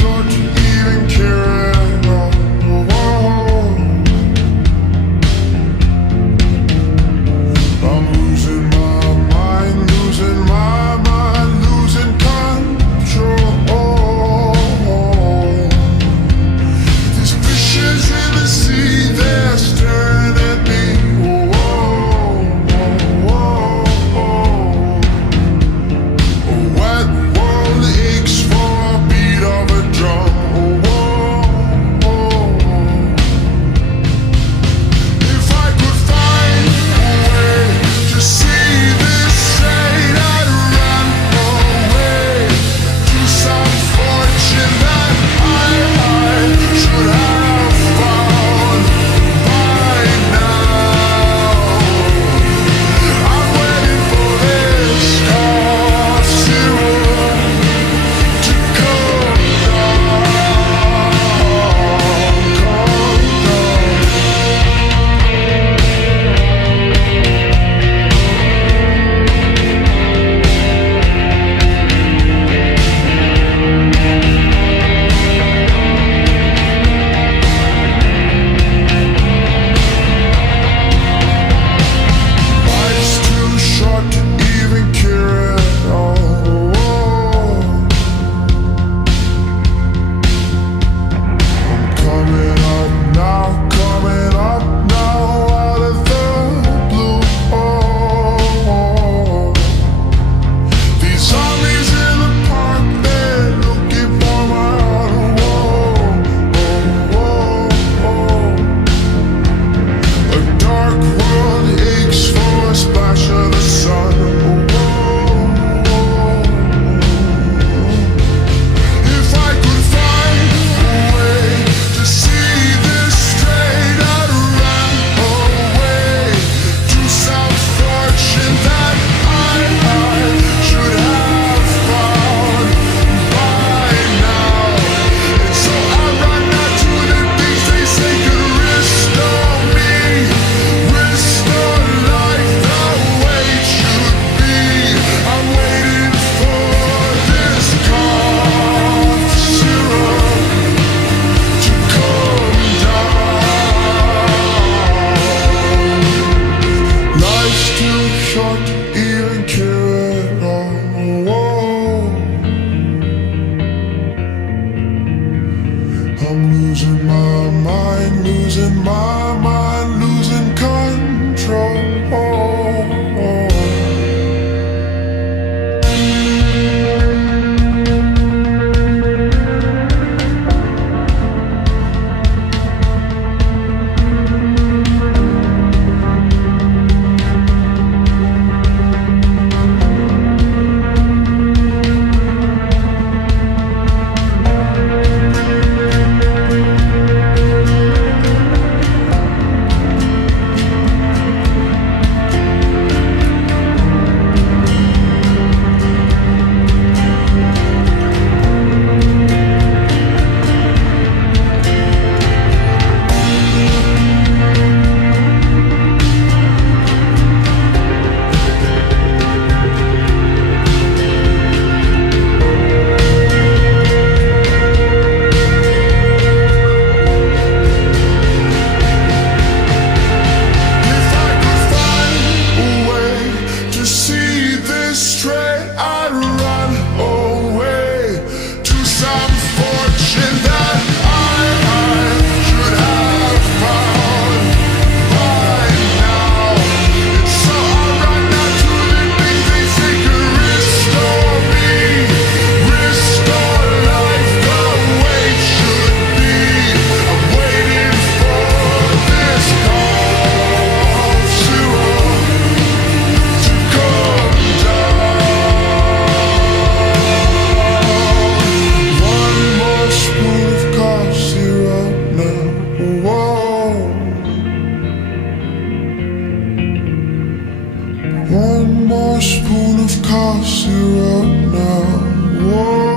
short to even care at all. I'm losing my mind, losing my mind, losing control. These fishes in the sea, they're staring at me. A wet world aches for a beat of a drum. If I could find a way to see this straight, I'd run away to some fortune that I should have found by now. I'm waiting for this cough syrup to come down, come down. Life's too short to even care at all. I'm coming up now, out of the blue. These zombies in the park, they're looking for my heart. A dark world aches for a splash of the sun. If I could find a way to see this straight, I'd run away to some fortune that I should have found by now. And so I run out to the things they say could restore me, restore life the way it should be. I'm waiting for this cough syrup to come down. Life's too short to even care at all. I'm losing my mind, losing my mind, losing control. If I could find a way to see this straight, I'd run away to some fortune that I should have found by now. And so I run out to the things they say could restore me, restore life the way it should be. I'm waiting for this cough syrup to come down. One more spoon of cough syrup now. One more spoon of cough syrup now.